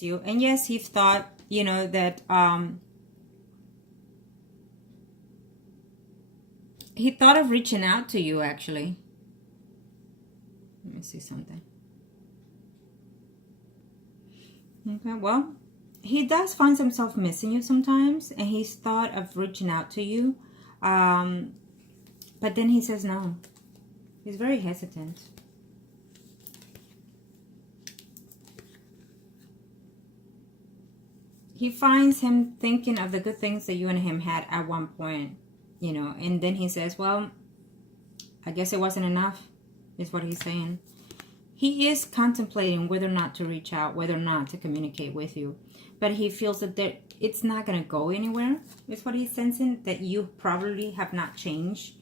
You. And yes, he thought, you know, that he thought of reaching out to you, actually. Let me see something. Okay, well, he does find himself missing you sometimes, and he's thought of reaching out to you, but then he says no. He's very hesitant. He finds him thinking of the good things that you and him had at one point, you know, and then he says, well, I guess it wasn't enough, is what he's saying. He is contemplating whether or not to reach out, whether or not to communicate with you, but he feels that it's not going to go anywhere, is what he's sensing, that you probably have not changed.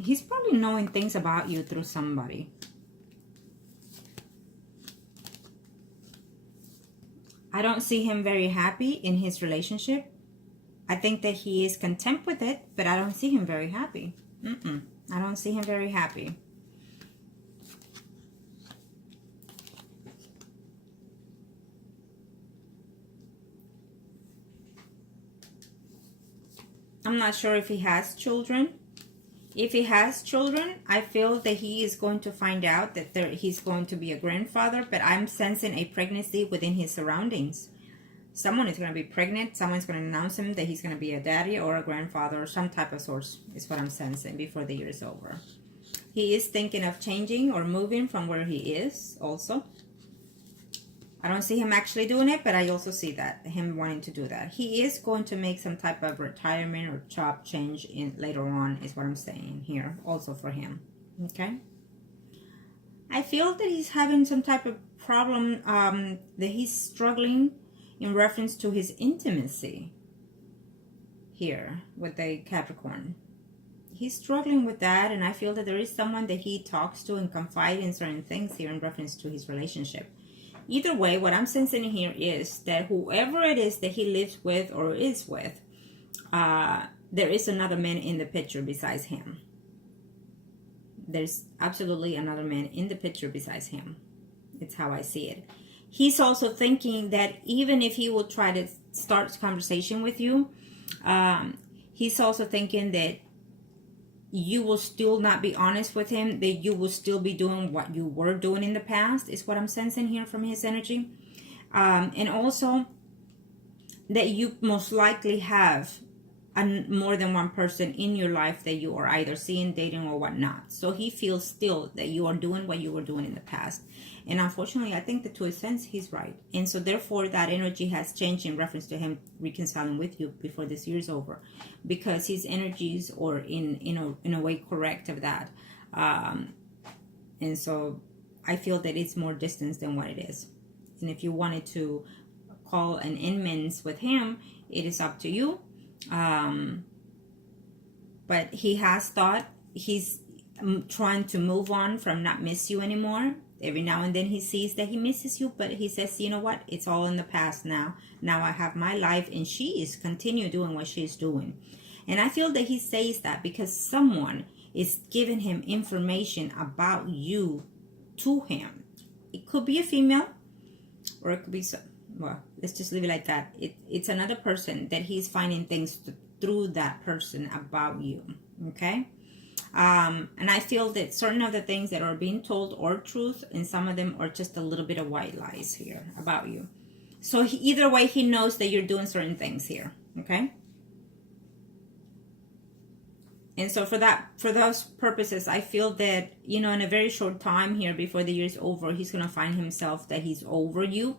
He's probably knowing things about you through somebody. I don't see him very happy in his relationship. I think that he is content with it, but I don't see him very happy. I don't see him very happy. I'm not sure if he has children. If he has children, I feel that he is going to find out that he's going to be a grandfather, but I'm sensing a pregnancy within his surroundings. Someone is going to be pregnant. Someone's going to announce him that he's going to be a daddy or a grandfather or some type of source is what I'm sensing before the year is over. He is thinking of changing or moving from where he is also. I don't see him actually doing it, but I also see that, him wanting to do that. He is going to make some type of retirement or job change in later on, is what I'm saying here, also for him. Okay? I feel that he's having some type of problem, that he's struggling in reference to his intimacy here with the Capricorn. He's struggling with that, and I feel that there is someone that he talks to and confides in certain things here in reference to his relationship. Either way, what I'm sensing here is that whoever it is that he lives with or is with, there is another man in the picture besides him. There's absolutely another man in the picture besides him. It's how I see it. He's also thinking that even if he will try to start conversation with you, he's also thinking that you will still not be honest with him, that you will still be doing what you were doing in the past, is what I'm sensing here from his energy. And also that you most likely have more than one person in your life that you are either seeing, dating, or whatnot. So he feels still that you are doing what you were doing in the past. And unfortunately, I think that to a sense, he's right. And so therefore, that energy has changed in reference to him reconciling with you before this year is over. Because his energies are in a way correct of that. And so I feel that it's more distance than what it is. And if you wanted to call an amends with him, it is up to you. But he has thought he's trying to move on from not miss you anymore. Every now and then he sees that he misses you, but he says, you know what, it's all in the past now. Now I have my life, and she is continue doing what she's doing. And I feel that he says that because someone is giving him information about you to him. It could be a female, or it could be well, let's just leave it like that. It's another person that he's finding things through that person about you. Okay? And I feel that certain of the things that are being told are truth, and some of them are just a little bit of white lies here about you. So either way, he knows that you're doing certain things here. Okay? And so for those purposes, I feel that, you know, in a very short time here before the year is over, he's going to find himself that he's over you,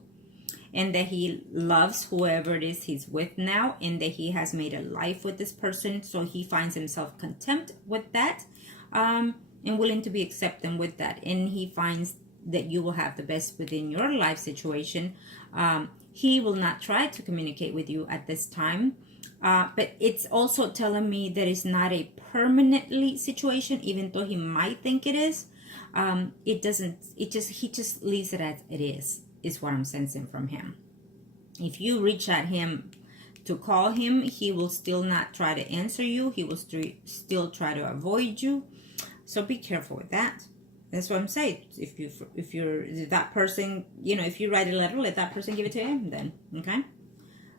and that he loves whoever it is he's with now, and that he has made a life with this person. So he finds himself content with that, and willing to be accepting with that. And he finds that you will have the best within your life situation. He will not try to communicate with you at this time. But it's also telling me that it's not a permanently situation, even though he might think it is. He just leaves it as it is what I'm sensing from him. If you reach at him to call him, he will still not try to answer you. He will still try to avoid you. So be careful with that. That's what I'm saying. If you're that person, you know, if you write a letter, let that person give it to him then, okay?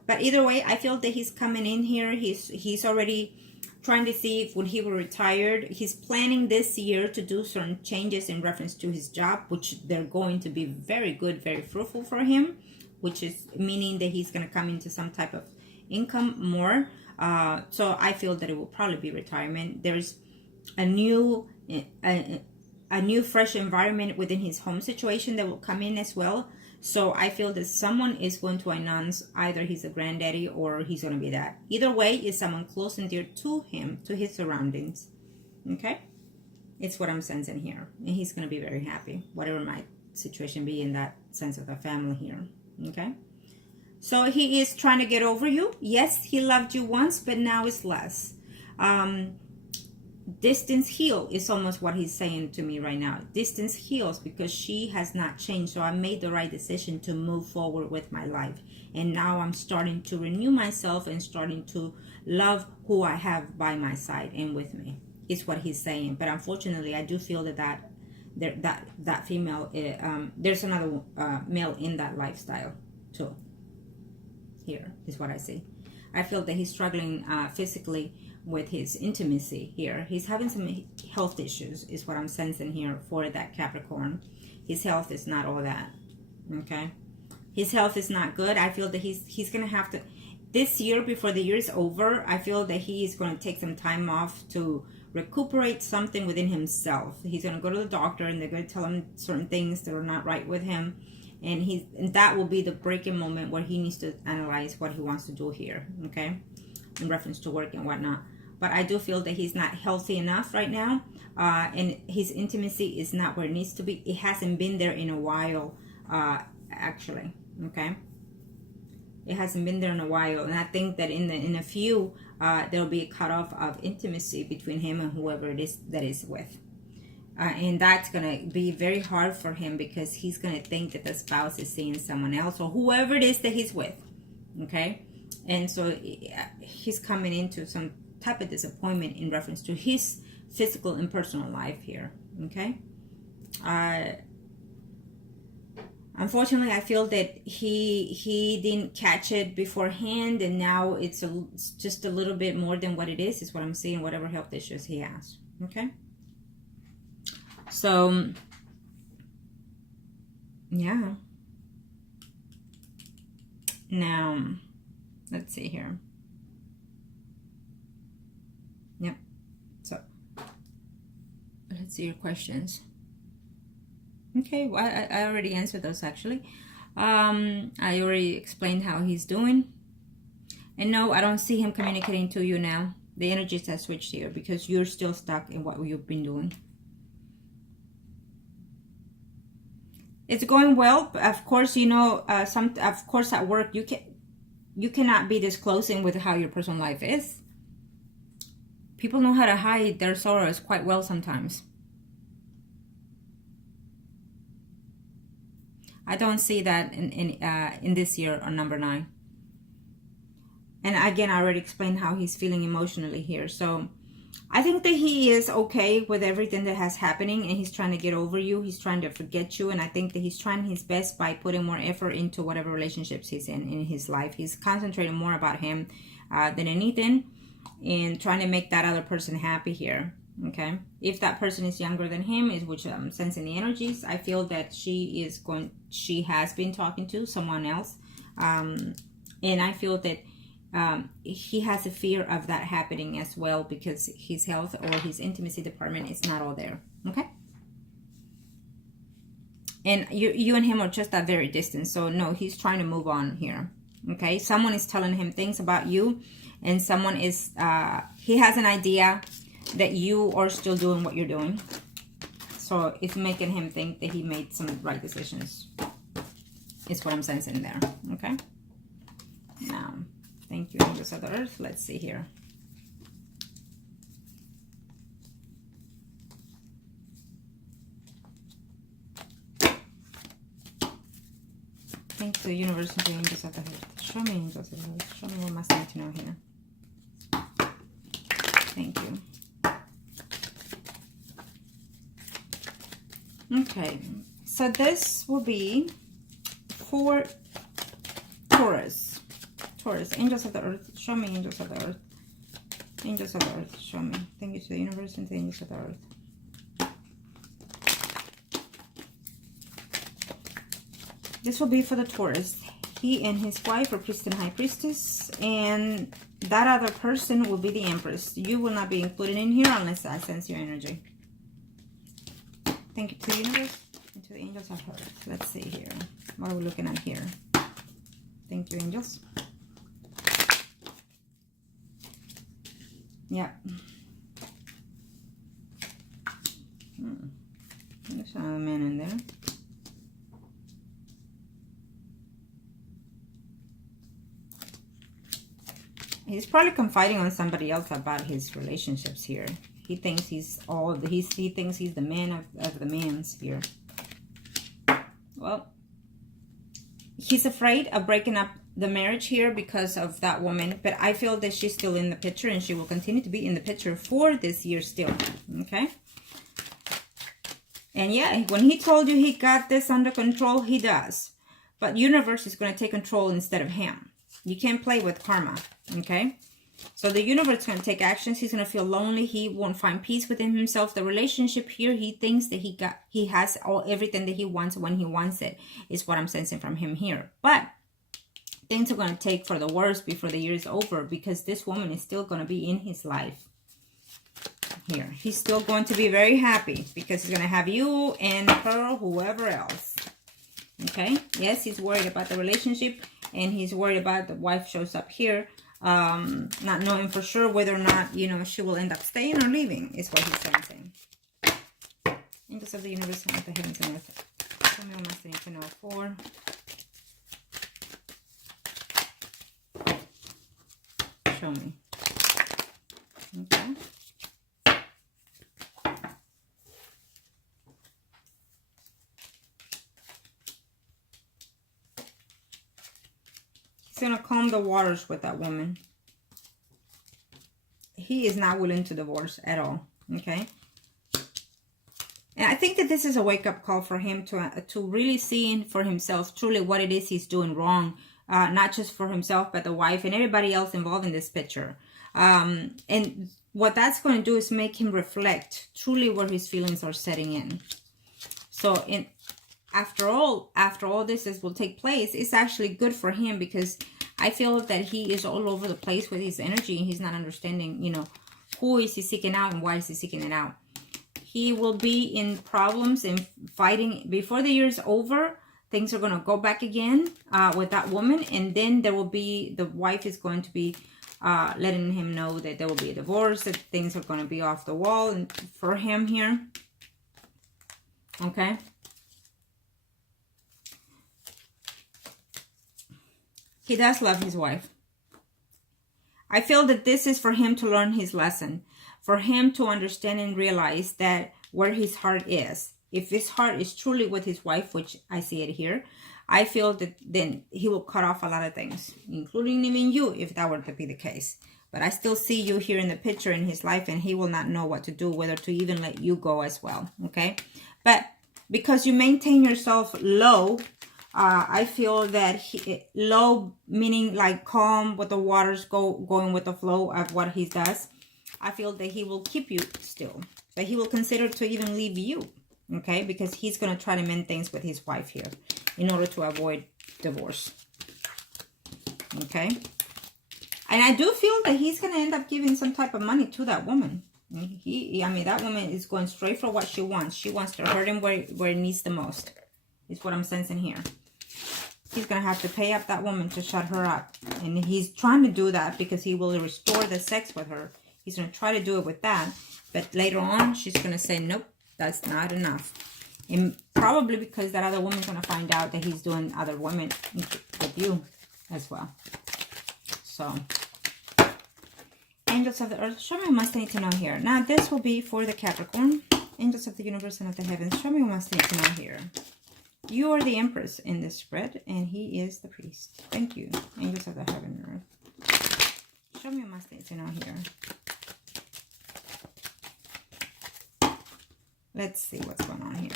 But either way, I feel that he's coming in here. He's already trying to see if when he will retire, he's planning this year to do certain changes in reference to his job, which they're going to be very good, very fruitful for him, which is meaning that he's going to come into some type of income more. So I feel that it will probably be retirement. There's a new fresh environment within his home situation that will come in as well. So I feel that someone is going to announce either he's a granddaddy or he's going to be that. Either way, is someone close and dear to him, to his surroundings. Okay? It's what I'm sensing here. And he's going to be very happy, whatever my situation be in that sense of the family here. Okay? So he is trying to get over you. Yes, he loved you once, but now it's less. Distance heal is almost what he's saying to me right now. Distance heals because she has not changed. So I made the right decision to move forward with my life. And now I'm starting to renew myself and starting to love who I have by my side and with me. Is what he's saying. But unfortunately, I do feel that female, there's another male in that lifestyle too. Here is what I see. I feel that he's struggling physically with his intimacy here. He's having some health issues is what I'm sensing here for that Capricorn. His health is not all that. Okay? His health is not good. I feel that he's going to have to, this year before the year is over, I feel that he is going to take some time off to recuperate something within himself. He's going to go to the doctor and they're going to tell him certain things that are not right with him. And that will be the breaking moment where he needs to analyze what he wants to do here, okay, in reference to work and whatnot. But I do feel that he's not healthy enough right now, and his intimacy is not where it needs to be. It hasn't been there in a while, actually, okay. It hasn't been there in a while, and I think that in a few, there'll be a cutoff of intimacy between him and whoever it is that is with. And that's going to be very hard for him because he's going to think that the spouse is seeing someone else or whoever it is that he's with. Okay? And so he's coming into some type of disappointment in reference to his physical and personal life here. Okay? Unfortunately, I feel that he didn't catch it beforehand, and now it's just a little bit more than what it is what I'm seeing, whatever health issues he has. Okay? So, yeah. Now, let's see here. Yep. So, let's see your questions. Okay, well, I already answered those actually. I already explained how he's doing. And no, I don't see him communicating to you now. The energies have switched here because you're still stuck in what you've been doing. It's going well. Of course, you know, of course at work you cannot be disclosing with how your personal life is. People know how to hide their sorrows quite well sometimes. I don't see that in this year on number 9. And again, I already explained how he's feeling emotionally here. So I think that he is okay with everything that has happening, and he's trying to get over you. He's trying to forget you, and I think that he's trying his best by putting more effort into whatever relationships he's in his life. He's concentrating more about him than anything, and trying to make that other person happy here. Okay, if that person is younger than him, is which I'm sensing the energies, I feel that she has been talking to someone else, and I feel that he has a fear of that happening as well because his health or his intimacy department is not all there. Okay, and you and him are just at very distance, so no, he's trying to move on here. Okay, someone is telling him things about you, and someone is he has an idea that you are still doing what you're doing, so it's making him think that he made some right decisions. Is what I'm sensing there. Okay, now thank you, Angels of the Earth. Let's see here. Thank you, Universe and the Angels of the Earth. Show me, Angels of the Earth. Show me what must I need to know here. Thank you. Okay, so this will be for Taurus. Taurus, angels of the earth, show me angels of the earth. Angels of the earth, show me. Thank you to the universe and to the angels of the earth. This will be for the Taurus. He and his wife are priest and high priestess, and that other person will be the empress. You will not be included in here unless I sense your energy. Thank you to the universe and to the angels of earth. Let's see here. What are we looking at here? Thank you, angels. Yeah. There's another man in there. He's probably confiding on somebody else about his relationships here. He thinks he's he thinks he's the man of the mans here. Well, he's afraid of breaking up the marriage here because of that woman, but I feel that she's still in the picture and she will continue to be in the picture for this year still. Okay. And yeah, when he told you he got this under control, he does. But universe is going to take control instead of him. You can't play with karma, okay? So the universe is going to take actions. He's going to feel lonely. He won't find peace within himself. The relationship here, he thinks that he has everything that he wants when he wants it, is what I'm sensing from him here. But things are going to take for the worse before the year is over, because this woman is still going to be in his life here. He's still going to be very happy because he's going to have you and her, whoever else. Okay, yes, he's worried about the relationship, and he's worried about the wife shows up here, not knowing for sure whether or not, you know, she will end up staying or leaving, is what he's sensing. Angels of the universe and of the heavens and earth. Tell me what I need to know for. Show me. Okay. He's going to calm the waters with that woman. He is not willing to divorce at all. Okay. And I think that this is a wake-up call for him to really see for himself truly what it is he's doing wrong. Not just for himself, but the wife and everybody else involved in this picture. And what that's going to do is make him reflect truly where his feelings are setting in. So after all this will take place, it's actually good for him, because I feel that he is all over the place with his energy, and he's not understanding, you know, who is he seeking out and why is he seeking it out. He will be in problems and fighting before the year is over. Things are going to go back again with that woman, and then there will be, the wife is going to be letting him know that there will be a divorce, that things are going to be off the wall and for him here. Okay. He does love his wife. I feel that this is for him to learn his lesson, for him to understand and realize that where his heart is. If his heart is truly with his wife, which I see it here, I feel that then he will cut off a lot of things, including even you, if that were to be the case. But I still see you here in the picture in his life, and he will not know what to do, whether to even let you go as well, okay? But because you maintain yourself low, I feel that low, meaning like calm, with the waters going with the flow of what he does. I feel that he will keep you still, but he will consider to even leave you, okay? Because he's going to try to mend things with his wife here in order to avoid divorce, okay? And I do feel that he's going to end up giving some type of money to that woman. I mean, that woman is going straight for what she wants. She wants to hurt him where it needs the most, is what I'm sensing here. He's going to have to pay up that woman to shut her up. And he's trying to do that because he will restore the sex with her. He's going to try to do it with that. But later on, she's going to say, nope, that's not enough. And probably because that other woman's going to find out that he's doing other women with you as well. So, angels of the earth, show me what must I need to know here. Now, this will be for the Capricorn. Angels of the universe and of the heavens, show me what must I need to know here. You are the empress in this spread, and he is the priest. Thank you, angels of the heaven and earth. Show me what must I need to know here. Let's see what's going on here.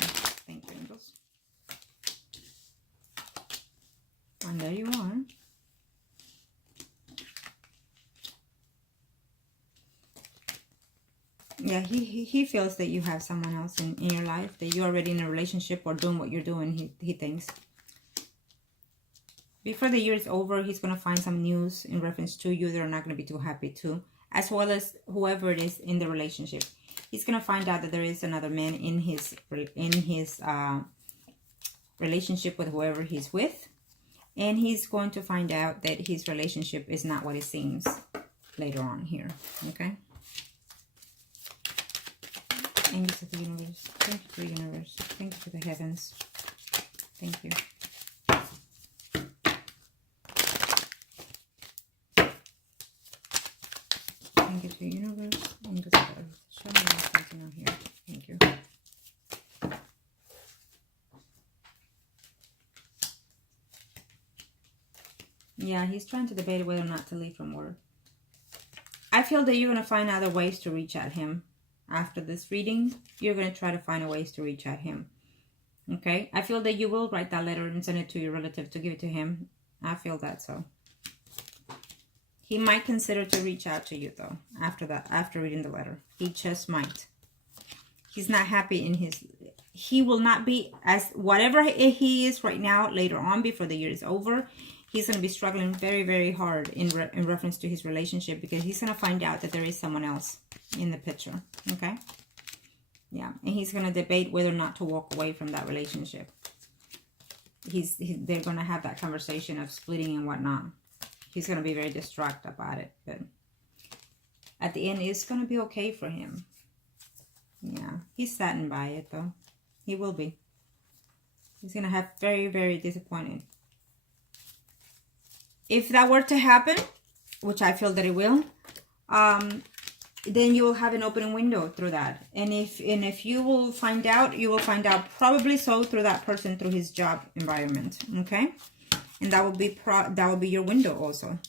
Thank you, angels. And there you are. Yeah, he feels that you have someone else in your life, that you're already in a relationship or doing what you're doing, he thinks. Before the year is over, he's going to find some news in reference to you that are not going to be too happy too, as well as whoever it is in the relationship. He's going to find out that there is another man in his relationship with whoever he's with. And he's going to find out that his relationship is not what it seems later on here. Okay? Angels of the universe. Thank you for the universe. Thank you for the heavens. Thank you. Thank you for the universe. Angels of the earth. Show me what's something on here. Thank you. Yeah, he's trying to debate whether or not to leave from work. I feel that you're going to find other ways to reach at him. After this reading, you're going to try to find ways to reach at him. Okay? I feel that you will write that letter and send it to your relative to give it to him. I feel that so. He might consider to reach out to you though, after that, after reading the letter. He just might. He's not happy in his... He will not be as... Whatever he is right now, later on, before the year is over, he's going to be struggling very, very hard in reference to his relationship, because he's going to find out that there is someone else in the picture. Okay? Yeah. And he's going to debate whether or not to walk away from that relationship. They're going to have that conversation of splitting and whatnot. He's going to be very distraught about it. But at the end, it's going to be okay for him. Yeah. He's saddened by it, though. He will be. He's going to have very, very disappointed. If that were to happen, which I feel that it will, then you will have an open window through that. And if you will find out, you will find out probably so through that person, through his job environment. Okay? And that will be your window also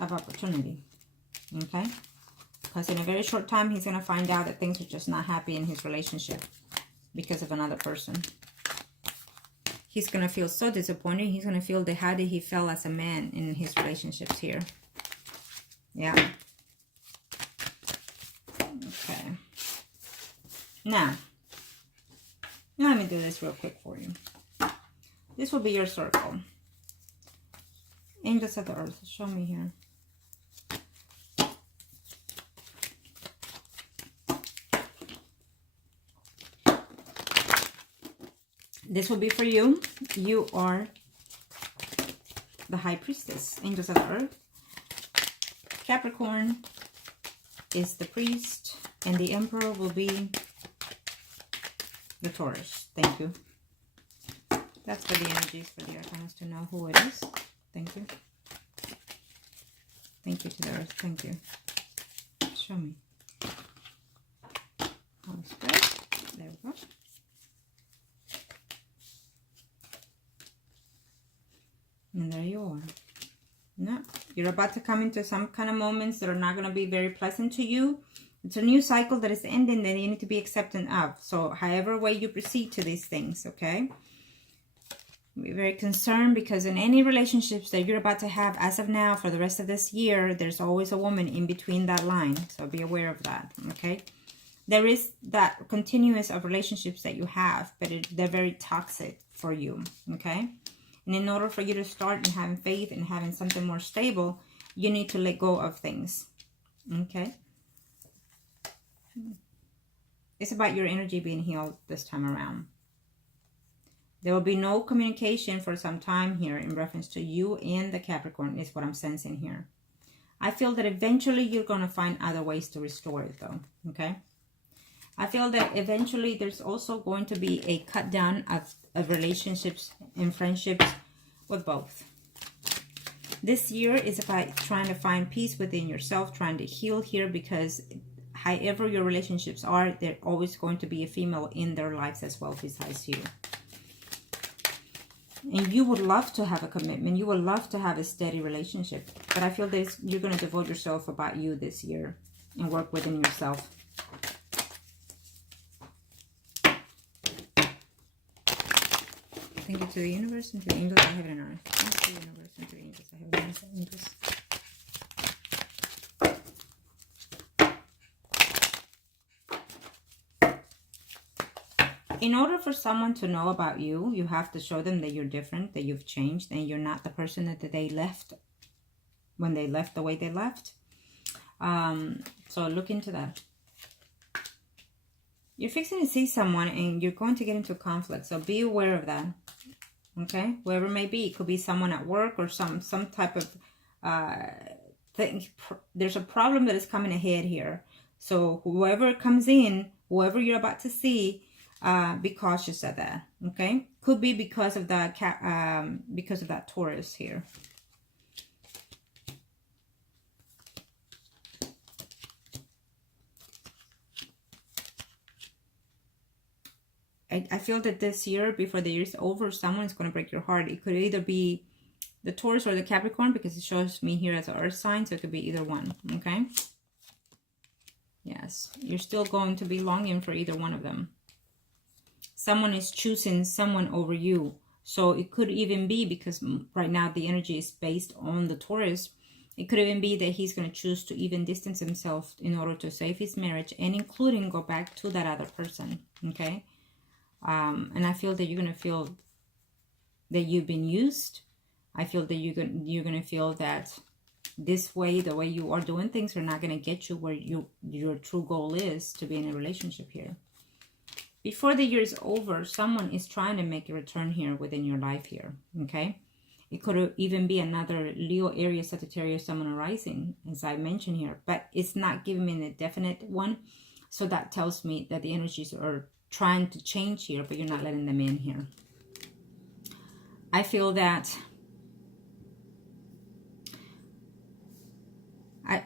of opportunity. Okay? Because in a very short time, he's going to find out that things are just not happy in his relationship because of another person. He's going to feel so disappointed. He's going to feel the how did he feel as a man in his relationships here. Yeah. Okay. Now, let me do this real quick for you. This will be your circle. Angels of the earth, show me here. This will be for you. You are the High Priestess, Angels of the Earth. Capricorn is the Priest, and the Emperor will be the Taurus. Thank you. That's for the energies for the arcanas to know who it is. Thank you. Thank you to the Earth. Thank you. Show me. Holy Spirit. There we go. And there you are. No, you're about to come into some kind of moments that are not going to be very pleasant to you. It's a new cycle that is ending that you need to be accepting of. So however way you proceed to these things, okay? Be very concerned, because in any relationships that you're about to have as of now for the rest of this year, there's always a woman in between that line. So be aware of that, okay? There is that continuous of relationships that you have, but they're very toxic for you, okay? And in order for you to start and having faith and having something more stable, you need to let go of things. Okay? It's about your energy being healed this time around. There will be no communication for some time here in reference to you and the Capricorn, is what I'm sensing here. I feel that eventually you're going to find other ways to restore it though. Okay? I feel that eventually there's also going to be a cut down of relationships and friendships with both. This year is about trying to find peace within yourself, trying to heal here, because however your relationships are, there's always going to be a female in their lives as well besides you. And you would love to have a commitment. You would love to have a steady relationship. But I feel that you're going to devote yourself about you this year and work within yourself. thank you to the universe and to the angels I have it on earth. Thank you to the universe and to the angels I have it on earth. Angels. In order for someone to know about you, you have to show them that you're different, that you've changed, and you're not the person that they left when they left the way they left. So look into that. You're fixing to see someone and you're going to get into conflict. So be aware of that. Okay? Whoever it may be. It could be someone at work or some type of thing. There's a problem that is coming ahead here. So whoever comes in, whoever you're about to see, be cautious of that. Okay? Could be because of that Taurus here. I feel that this year, before the year is over, someone is going to break your heart. It could either be the Taurus or the Capricorn, because it shows me here as an earth sign, so it could be either one, okay? Yes, you're still going to be longing for either one of them. Someone is choosing someone over you. So it could even be, because right now the energy is based on the Taurus, it could even be that he's going to choose to even distance himself in order to save his marriage, and including go back to that other person, okay? And I feel that you're going to feel that you've been used. I feel that you're going to feel that this way, the way you are doing things, are not going to get you where your true goal is, to be in a relationship here. Before the year is over, someone is trying to make a return here within your life here, okay? It could even be another Leo, Aries, Sagittarius, someone arising, as I mentioned here. But it's not giving me a definite one. So that tells me that the energies are trying to change here, but you're not letting them in here. I feel that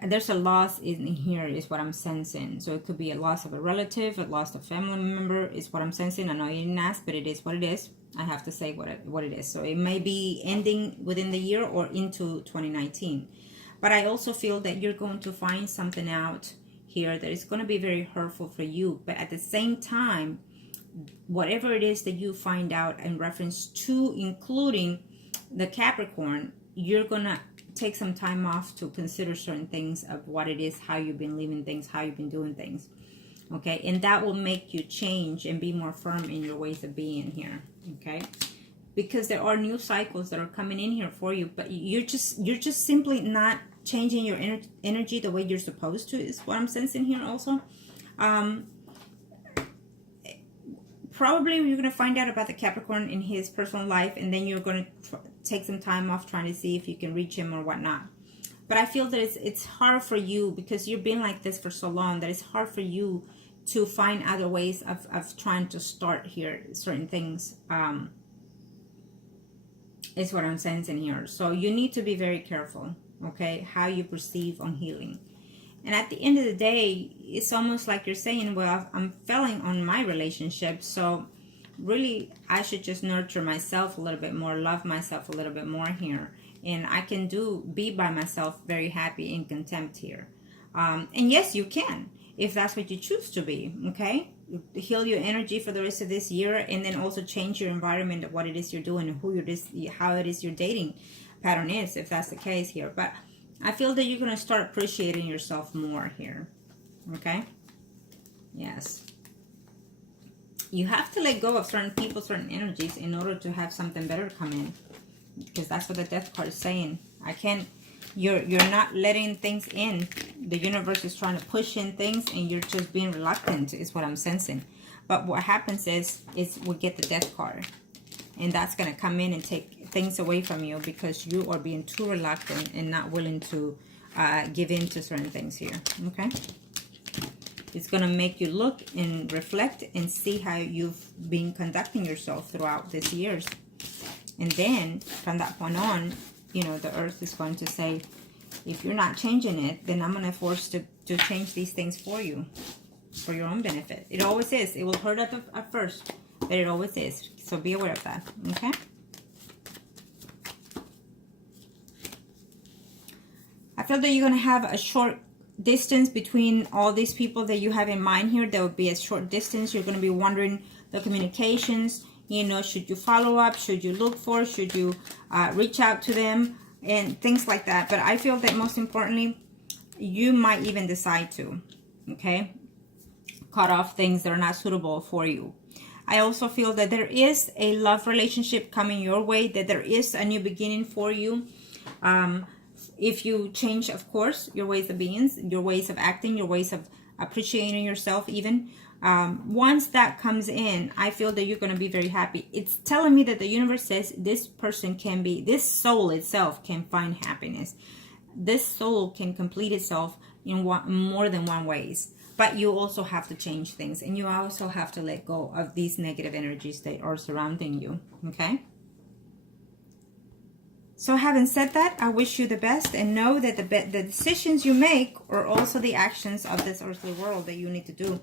there's a loss in here is what I'm sensing. So it could be a loss of a relative, a loss of a family member is what I'm sensing. I know you didn't ask, but it is what it is. I have to say what it is. So it may be ending within the year or into 2019. But I also feel that you're going to find something out here that is going to be very hurtful for you. But at the same time, whatever it is that you find out in reference to, including the Capricorn, you're going to take some time off to consider certain things of what it is, how you've been living things, how you've been doing things. Okay, and that will make you change and be more firm in your ways of being here. Okay, because there are new cycles that are coming in here for you, but you're just simply not changing your energy the way you're supposed to, is what I'm sensing here also. Probably you're going to find out about the Capricorn in his personal life, and then you're going to take some time off trying to see if you can reach him or whatnot. But I feel that it's hard for you, because you've been like this for so long, that it's hard for you to find other ways of trying to start here certain things. Is what I'm sensing here. So you need to be very careful, okay, how you perceive on healing. And at the end of the day, it's almost like you're saying, well, I'm failing on my relationship, so really I should just nurture myself a little bit more, love myself a little bit more here, and I can be by myself very happy and content here. And yes, you can, if that's what you choose to be, okay? Heal your energy for the rest of this year, and then also change your environment of what it is you're doing and how it is your dating pattern is, if that's the case here. But I feel that you're going to start appreciating yourself more here, okay? Yes. You have to let go of certain people, certain energies, in order to have something better come in, because that's what the Death card is saying. You're not letting things in. The universe is trying to push in things, and you're just being reluctant, is what I'm sensing. But what happens is we get the Death card, and that's going to come in and take things away from you, because you are being too reluctant and not willing to give in to certain things here, okay? It's going to make you look and reflect and see how you've been conducting yourself throughout these years. And then from that point on, you know, the earth is going to say, if you're not changing it, then I'm going to force to change these things for you, for your own benefit. It always is. It will hurt at first, but it always is. So be aware of that, okay? I feel that you're going to have a short distance between all these people that you have in mind here. There will be a short distance. You're going to be wondering the communications. You know, should you follow up? Should you look for? Should you reach out to them? And things like that. But I feel that most importantly, you might even decide to, okay, cut off things that are not suitable for you. I also feel that there is a love relationship coming your way, that there is a new beginning for you. If you change, of course, your ways of being, your ways of acting, your ways of appreciating yourself even. Once that comes in, I feel that you're going to be very happy. It's telling me that the universe says this person can be, this soul itself can find happiness. This soul can complete itself in more than one ways. But you also have to change things, and you also have to let go of these negative energies that are surrounding you, okay? So having said that, I wish you the best, and know that the decisions you make are also the actions of this earthly world that you need to do.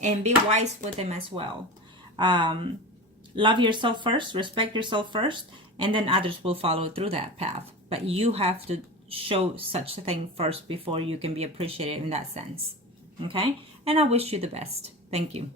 And be wise with them as well. Love yourself first, respect yourself first, and then others will follow through that path. But you have to show such a thing first before you can be appreciated in that sense. Okay? And I wish you the best. Thank you.